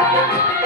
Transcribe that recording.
Thank you.